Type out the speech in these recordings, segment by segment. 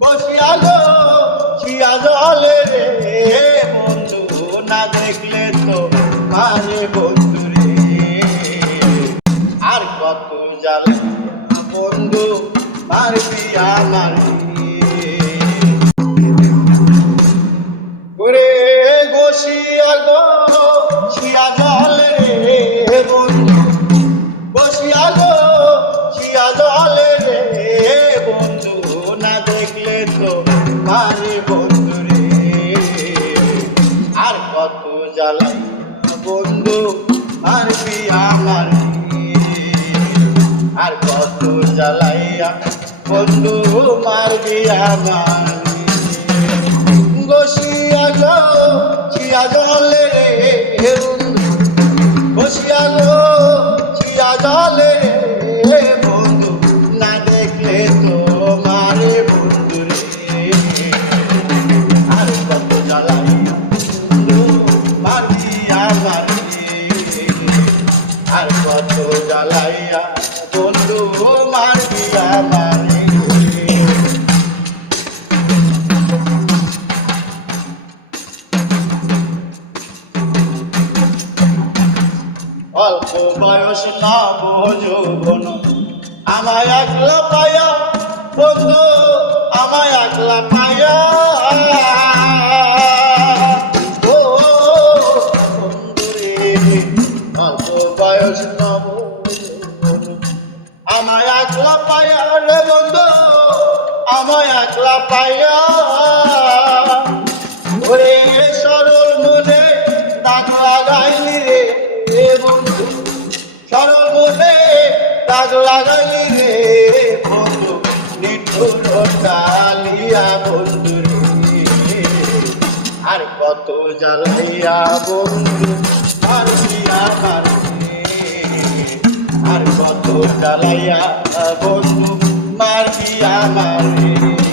বসিয়া গো ছিয়া জলে রে। বন্ধু, না দেখলে তো মারে বন্ধু আর কত জ্বালা বন্ধু মারবি আমার ওরে বসিয়া গো মারি বন্ধু রে, আর কত জ্বালাই বন্ধু মারবি আমার আর কত জ্বালাইয়া বন্ধু, মারবি আমার বসিয়া গো ছিয়া জলে রে বসিয়া গো ছিয়া জলে রে যৌবন আমায় একলা পায়া, বন্ধু, আমায় একলা পায়া। ও অল্প বয়স নব আমায় একলা পায়া রে বন্ধু, আমায় একলা পায়া। লাগাইলি রে বন্ধু নিঠুর ডালিয়া বন্ধু আর কত জ্বালাইয়া বন্ধু, আর আমার আর কত জ্বালাইয়া বন্ধু মারিয়া আমার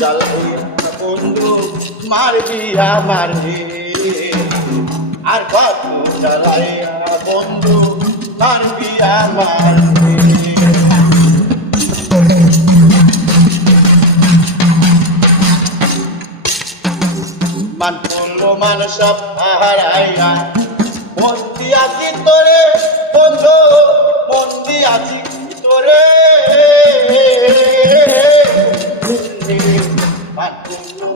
জ্বালাইয়া বন্ধু মারবি আমার আর কত জ্বালাইয়া বন্ধু মারবি আমার মান করল মান সব হারাইয়া বন্দি আছি তোরে, বন্ধু, বন্দি আছি তোরে। মান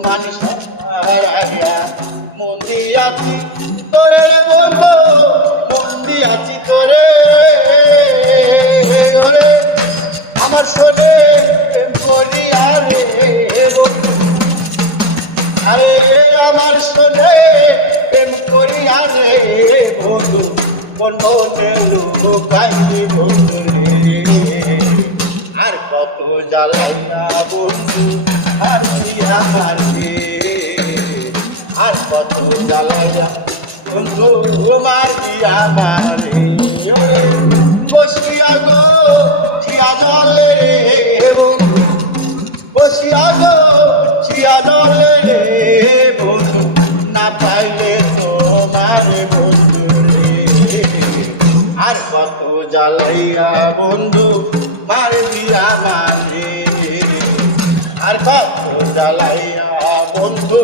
মান সব হারাইয়া বন্দি আছি তোরে বন্ধু বন্দি আছি তোরে আমার শোনে করিয়া রে আরে আমার শোনে প্রেম করিয়া রে বন্ধু বন্ধু লুকাইলি বন্ধু রে কত জ্বালাইয়া বন্ধু আর কি আমার রে আর কত জ্বালাইয়া বন্ধু মার দিয়া মারে বসিয়া গো ছিয়া জলে বন্ধু বসিয়া গো ছিয়া জলে বন্ধু না পাইলে তোমার বন্ধু রে বন্ধু মার মানে আর জ্বালাইয়া বন্ধু,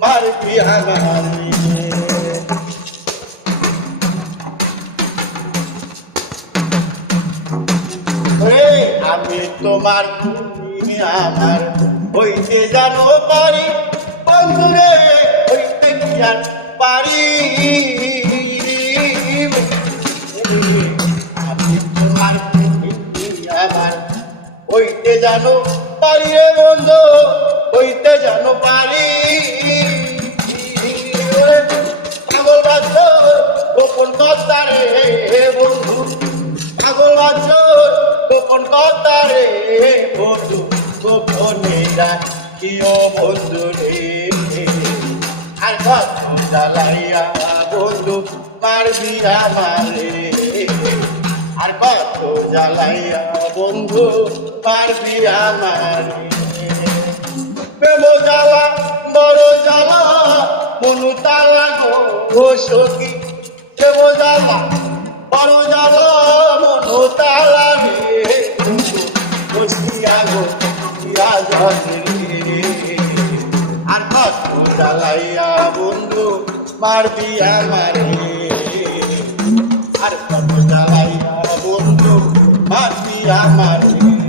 মার দিয়া মানে আমি তোমার তুমি আমার হইতে জানো পারি। বন্ধুরে হইতে পারি? জানো পারি রে বন্ধু, হইতে জানো পারি। পাগল গোপন কথা রে বন্ধু। পাগল বাদ্য গোপন কথা রে বন্ধু। গোপনে রাখিও বন্ধু রে। আর কত জ্বালাইয়া বন্ধু, মারবি আমারে। আর কত জ্বালাইয়া, বন্ধু, পারবি আমার। প্রেম জ্বালা, বড় জ্বালা, মনু তালা গো সখী। প্রেম জ্বালা, বড় জ্বালা, মনু তালা রে। বসিয়া গো আর কত জ্বালাইয়া, বন্ধু মারবি আমার। মার দিয়া মারে